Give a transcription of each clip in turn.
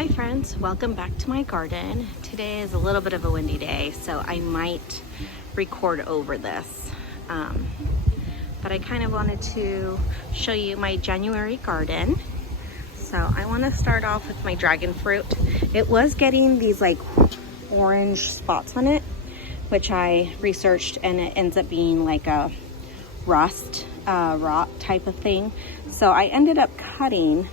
Hi friends, welcome back to my garden. Today is a little bit of a windy day, so I might record over this. But I kind of wanted to show you my January garden. So I want to start off with my dragon fruit. It was getting these like orange spots on it, which I researched, and it ends up being like a rot type of thing. So I ended up cutting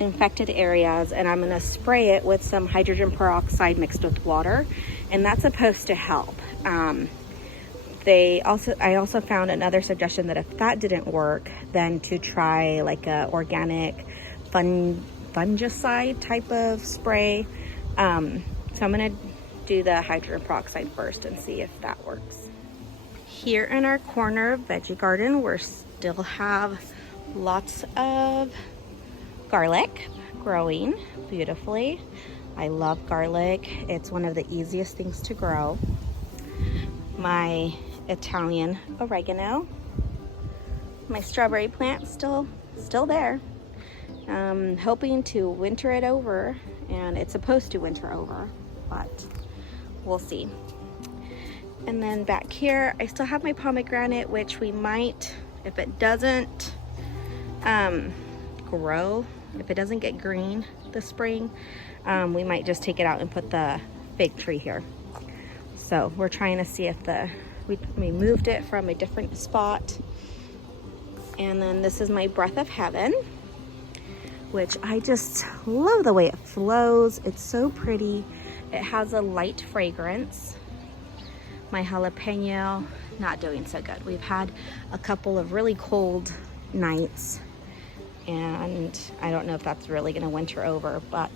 infected areas, and I'm going to spray it with some hydrogen peroxide mixed with water, and that's supposed to help. I also found another suggestion that if that didn't work, then to try like a organic fungicide type of spray. So I'm going to do the hydrogen peroxide first and see if that works. Here in our corner veggie garden, we still have lots of garlic growing beautifully. I love garlic. It's one of the easiest things to grow. My Italian oregano. My strawberry plant still there. Hoping to winter it over, and it's supposed to winter over, but we'll see. And then back here, I still have my pomegranate, which we might, if it doesn't grow, if it doesn't get green this spring, we might just take it out and put the fig tree here. So we're trying to see if we moved it from a different spot. And then this is my Breath of Heaven, which I just love the way it flows. It's so pretty. It has a light fragrance. My jalapeno, not doing so good. We've had a couple of really cold nights, and I don't know if that's really gonna winter over, but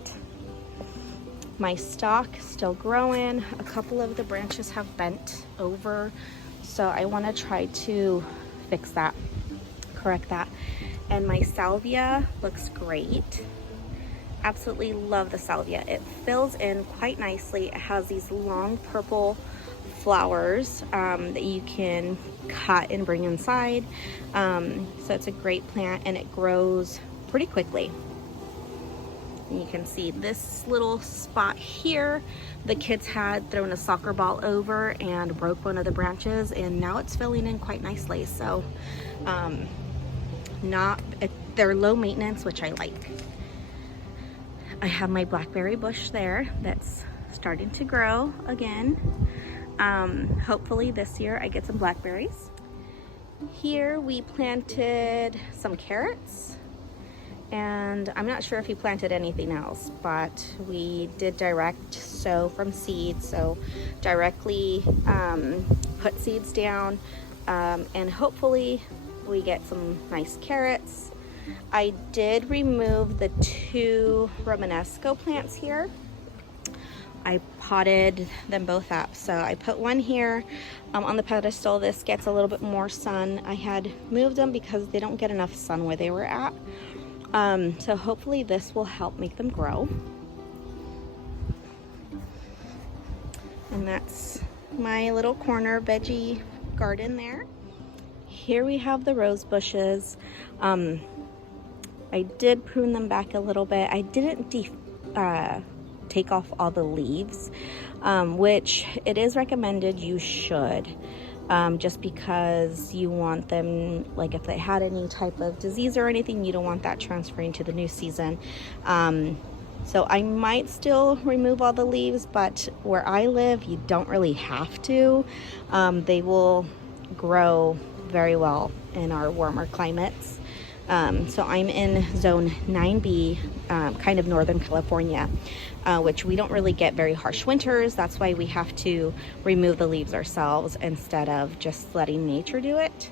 my stalk still growing. A couple of the branches have bent over, so I want to try to fix that, correct that. And my salvia looks great. Absolutely love the salvia. It fills in quite nicely. It has these long purple flowers that you can cut and bring inside. So it's a great plant, and it grows pretty quickly. And you can see this little spot here, the kids had thrown a soccer ball over and broke one of the branches, and now it's filling in quite nicely. So they're low maintenance, which I like. I have my blackberry bush there that's starting to grow again. Hopefully this year I get some blackberries. Here we planted some carrots, and I'm not sure if he planted anything else, but we did direct sow from seed, so directly put seeds down, and hopefully we get some nice carrots. I did remove the 2 Romanesco plants here. I potted them both up. So I put one here on the pedestal. This gets a little bit more sun. I had moved them because they don't get enough sun where they were at. So hopefully this will help make them grow. And that's my little corner veggie garden there. Here we have the rose bushes. I did prune them back a little bit. I didn't take off all the leaves, which it is recommended you should, just because you want them, like if they had any type of disease or anything, you don't want that transferring to the new season. So I might still remove all the leaves, but where I live, you don't really have to. They will grow very well in our warmer climates. So I'm in zone 9B, kind of Northern California, which we don't really get very harsh winters. That's why we have to remove the leaves ourselves instead of just letting nature do it.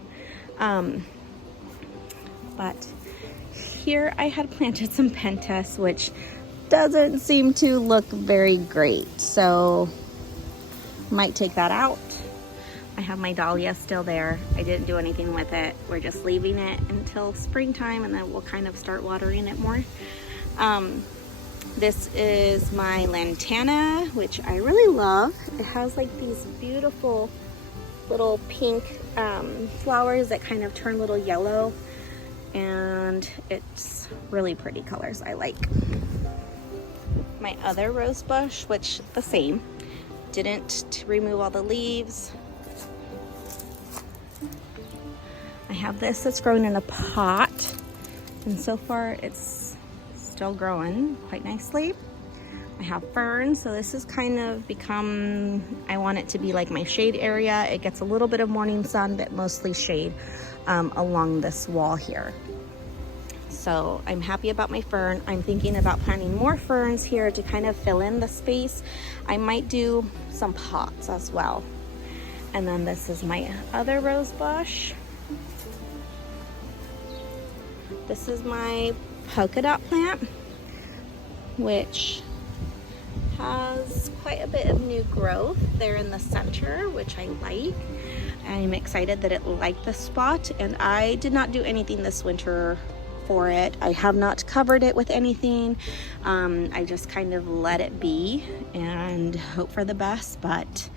But here I had planted some pentas, which doesn't seem to look very great. So might take that out. I have my dahlia still there. I didn't do anything with it. We're just leaving it until springtime, and then we'll kind of start watering it more. This is my lantana, which I really love. It has like these beautiful little pink flowers that kind of turn a little yellow, and it's really pretty colors I like. my other rose bush, which the same. Didn't remove all the leaves. I have this that's grown in a pot, and so far it's still growing quite nicely. I have ferns, so this has kind of become, I want it to be like my shade area. It gets a little bit of morning sun, but mostly shade along this wall here. So I'm happy about my fern. I'm thinking about planting more ferns here to kind of fill in the space. I might do some pots as well. And then this is my other rose bush. This is my polka dot plant, which has quite a bit of new growth there in the center, which I like. I'm excited that it liked the spot, and I did not do anything this winter for it. I have not covered it with anything. I just kind of let it be and hope for the best, but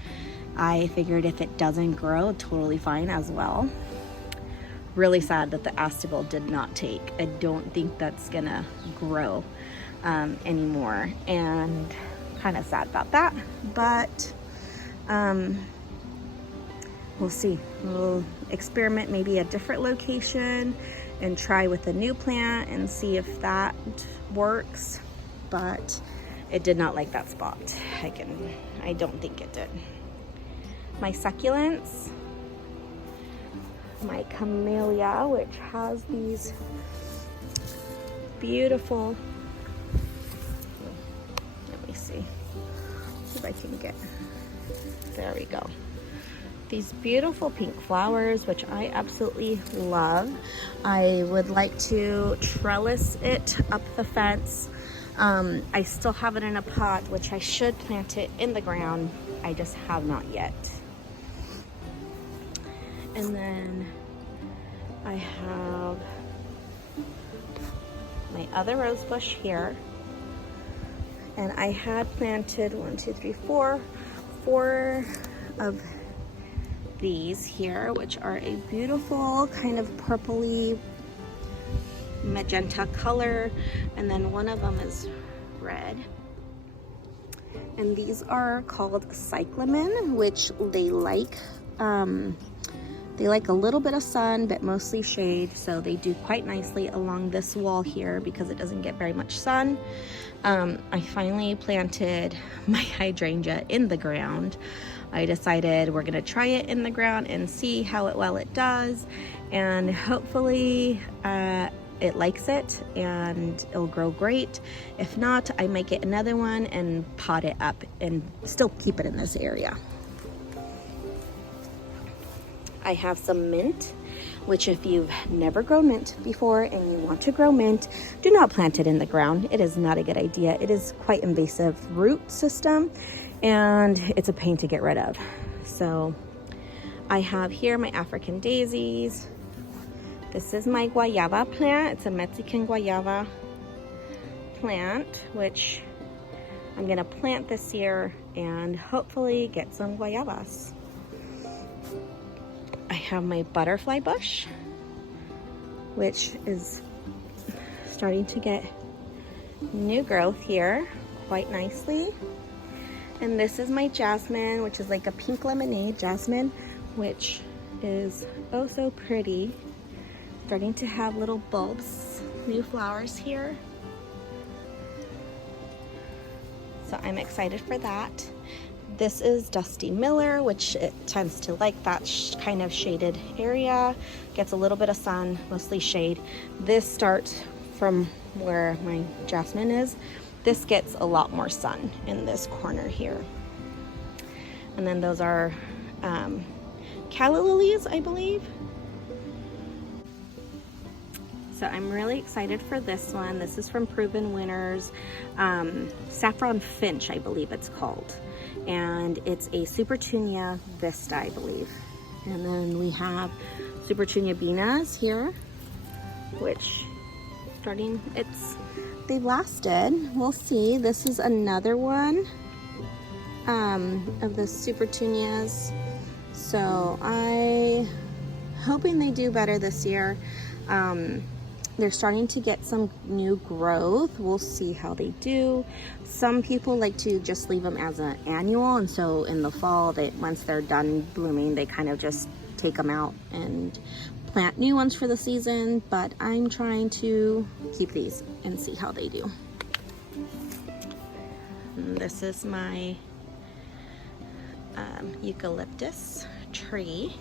I figured if it doesn't grow, totally fine as well. Really sad that the Astival did not take. I don't think that's gonna grow anymore, and kind of sad about that, but we'll see. We'll experiment maybe a different location and try with a new plant and see if that works, but it did not like that spot. I don't think it did. My succulents, my camellia, which has these beautiful, let me see if I can get, there we go. These beautiful pink flowers, which I absolutely love. I would like to trellis it up the fence. I still have it in a pot, which I should plant it in the ground. I just have not yet. And then I have my other rose bush here. And I had planted 4 of these here, which are a beautiful kind of purpley magenta color, and then one of them is red. And these are called cyclamen, which they like a little bit of sun, but mostly shade, so they do quite nicely along this wall here because it doesn't get very much sun. I finally planted my hydrangea in the ground. I decided we're gonna try it in the ground and see how well it does, and hopefully it likes it and it'll grow great. If not, I might get another one and pot it up and still keep it in this area. I have some mint, which if you've never grown mint before and you want to grow mint, do not plant it in the ground. It is not a good idea. It is quite invasive root system, and it's a pain to get rid of. So I have here my African daisies. This is my guayaba plant. It's a Mexican guayaba plant, which I'm gonna plant this year and hopefully get some guayabas. I have my butterfly bush, which is starting to get new growth here quite nicely. And this is my jasmine, which is like a pink lemonade jasmine, which is oh so pretty. Starting to have little bulbs, new flowers here. So I'm excited for that. This is Dusty Miller, which it tends to like that kind of shaded area. Gets a little bit of sun, mostly shade. This starts from where my jasmine is. This gets a lot more sun in this corner here. And then those are calla lilies, I believe. So I'm really excited for this one. This is from Proven Winners. Saffron Finch, I believe it's called. And it's a Supertunia Vista, I believe. And then we have Supertunia Binas here, which they've lasted. We'll see. This is another one of the Supertunias. So I'm hoping they do better this year. they're starting to get some new growth. We'll see how they do. Some people like to just leave them as an annual, and so in the fall, once they're done blooming, they kind of just take them out and plant new ones for the season. But I'm trying to keep these and see how they do. And this is my eucalyptus tree,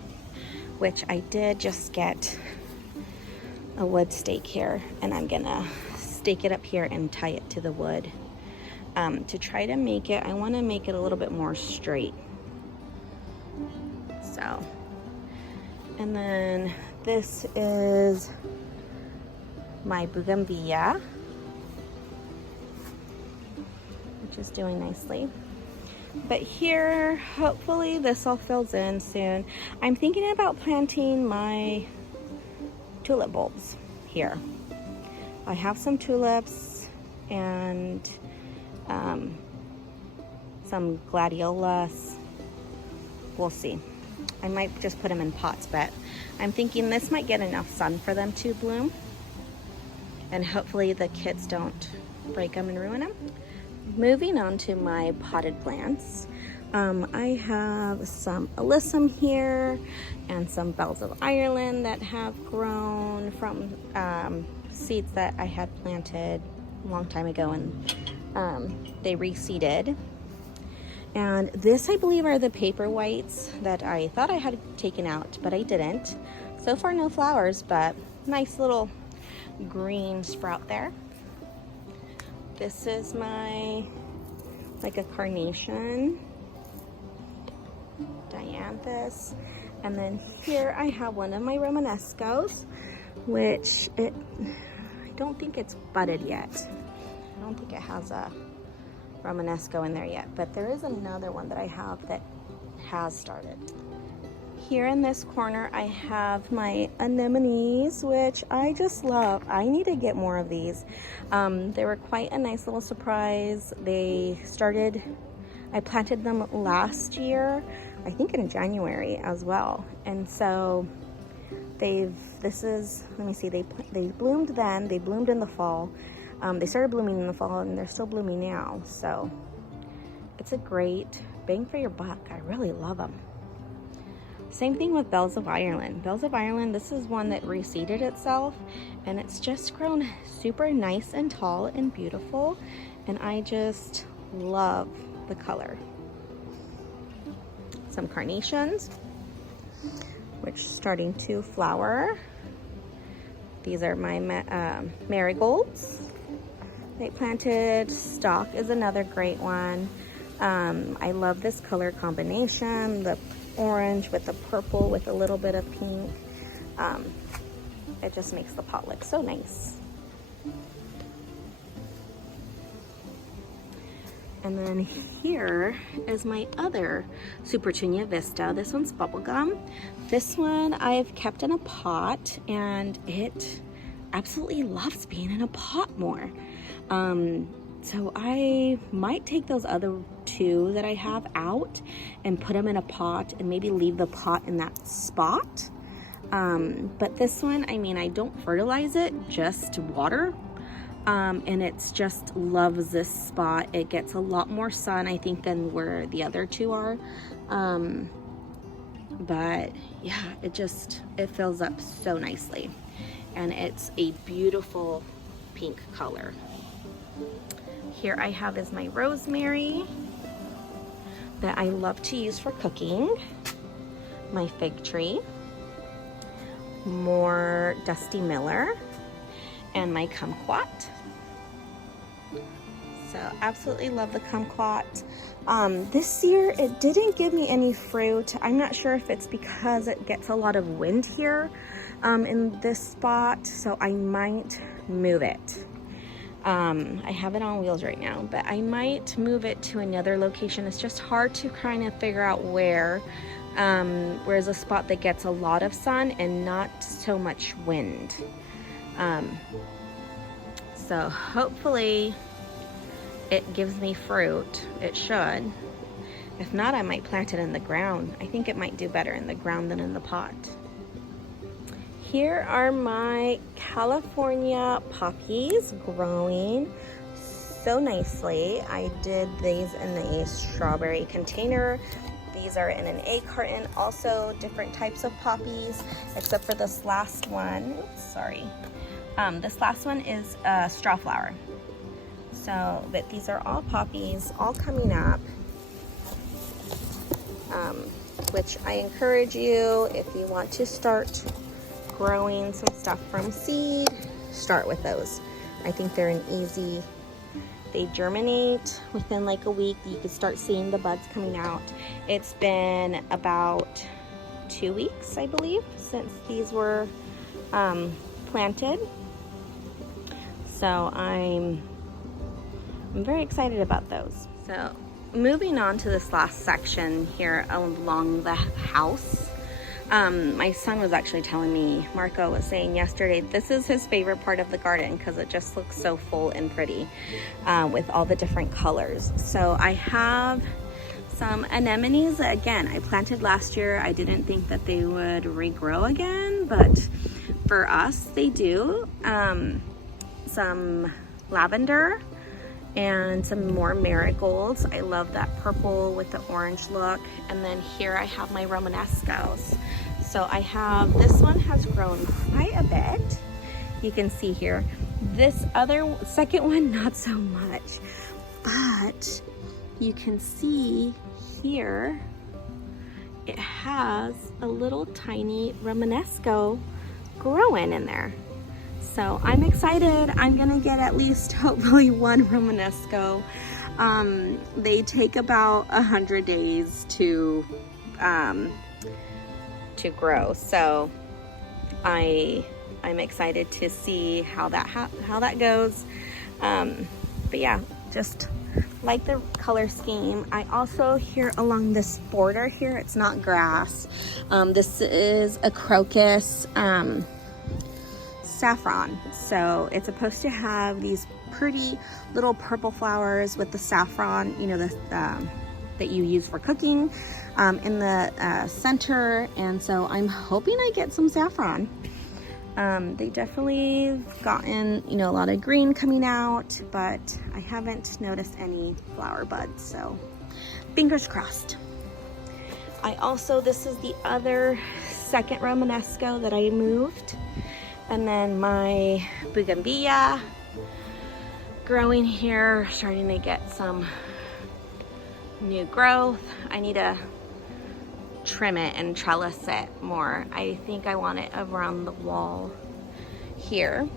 which I did just get a wood stake here, and I'm gonna stake it up here and tie it to the wood to try to make it, I want to make it a little bit more straight. So, and then this is my bougainvillea, which is doing nicely. But here, hopefully this all fills in soon. I'm thinking about planting my tulip bulbs here. I have some tulips and some gladiolas. We'll see. I might just put them in pots, but I'm thinking this might get enough sun for them to bloom, and hopefully the kids don't break them and ruin them. Moving on to my potted plants. I have some alyssum here and some bells of Ireland that have grown from seeds that I had planted a long time ago, and they reseeded. And this, I believe, are the paper whites that I thought I had taken out, but I didn't. So far, no flowers, but nice little green sprout there. This is my, like a carnation, dianthus. And then here I have one of my Romanescos, which I don't think it's budded yet. I don't think it has a Romanesco in there yet, but there is another one that I have that has started. Here in this corner, I have my anemones, which I just love. I need to get more of these. They were quite a nice little surprise. They started, I planted them last year, I think in January as well. And so they bloomed then, they bloomed in the fall. They started blooming in the fall, and they're still blooming now. So it's a great bang for your buck. I really love them. Same thing with Bells of Ireland. Bells of Ireland, this is one that reseeded itself, and it's just grown super nice and tall and beautiful, and I just love the color. Some carnations, which are starting to flower. These are my marigolds. They planted. Stock is another great one. I love this color combination, the orange with the purple with a little bit of pink. It just makes the pot look so nice. And then here is my other Supertunia Vista. This one's bubblegum. This one I've kept in a pot, and it absolutely loves being in a pot more. So I might take those other two that I have out and put them in a pot and maybe leave the pot in that spot. But this one, I mean, I don't fertilize it, just water. And it's just loves this spot. It gets a lot more sun, I think, than where the other two are. But yeah, it fills up so nicely. And it's a beautiful pink color. Here I have is my rosemary that I love to use for cooking. My fig tree. More Dusty Miller. And my kumquat. So absolutely love the kumquat. This year it didn't give me any fruit. I'm not sure if it's because it gets a lot of wind here in this spot, so I might move it. I have it on wheels right now, but I might move it to another location. It's just hard to kind of figure out where. Where's a spot that gets a lot of sun and not so much wind. So hopefully it gives me fruit. It should. If not, I might plant it in the ground. I think it might do better in the ground than in the pot. Here are my California poppies growing so nicely. I did these in a strawberry container. These are in an egg carton. Also different types of poppies, except for this last one. Oops, sorry. This last one is straw flower. So, but these are all poppies, all coming up. Which I encourage you, if you want to start growing some stuff from seed, start with those. I think they're an easy, they germinate within like a week. You can start seeing the buds coming out. It's been about 2 weeks, I believe, since these were planted. So I'm very excited about those. So moving on to this last section here along the house. My son was actually telling me, Marco was saying yesterday, this is his favorite part of the garden because it just looks so full and pretty with all the different colors. So I have some anemones that, again, I planted last year. I didn't think that they would regrow again, but for us, they do. Some lavender and some more marigolds. I love that purple with the orange look. And then here I have my Romanescos. So I have, this one has grown quite a bit. You can see here. This other second one, not so much. But you can see here, it has a little tiny Romanesco growing in there. So I'm excited. I'm gonna get at least hopefully one Romanesco. They take about 100 days to grow. So I'm excited to see how that goes. But yeah, just like the color scheme. I also here along this border here, it's not grass. This is a crocus. Saffron. So it's supposed to have these pretty little purple flowers with the saffron, you know, that you use for cooking in the center. And so I'm hoping I get some saffron. They definitely gotten, you know, a lot of green coming out, but I haven't noticed any flower buds. So fingers crossed. I also, this is the other second Romanesco that I moved. And then my bougainvillea growing here, starting to get some new growth. I need to trim it and trellis it more. I think I want it around the wall here.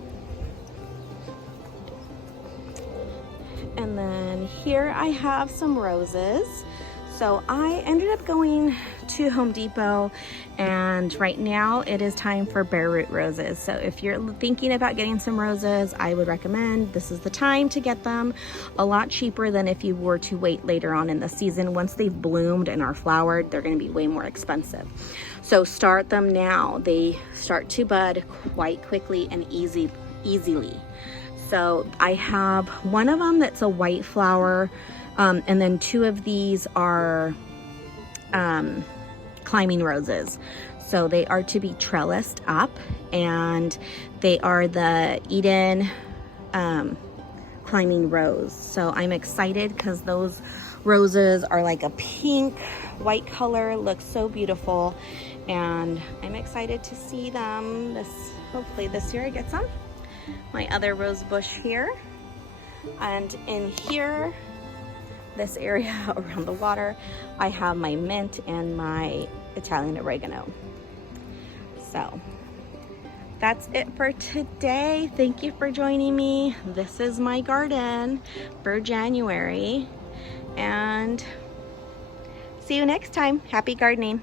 And then here I have some roses. So I ended up going to Home Depot, and right now it is time for bare root roses. So if you're thinking about getting some roses, I would recommend this is the time to get them. A lot cheaper than if you were to wait later on in the season. Once they've bloomed and are flowered, they're going to be way more expensive. So start them now. They start to bud quite quickly and easily. So I have one of them that's a white flower. And then two of these are climbing roses. So they are to be trellised up, and they are the Eden climbing rose. So I'm excited because those roses are like a pink white color, looks so beautiful, and I'm excited to see them hopefully this year I get some. My other rose bush here, and in here, this area around the water, I have my mint and my Italian oregano. So that's it for today. Thank you for joining me. This is my garden for January, and see you next time. Happy gardening.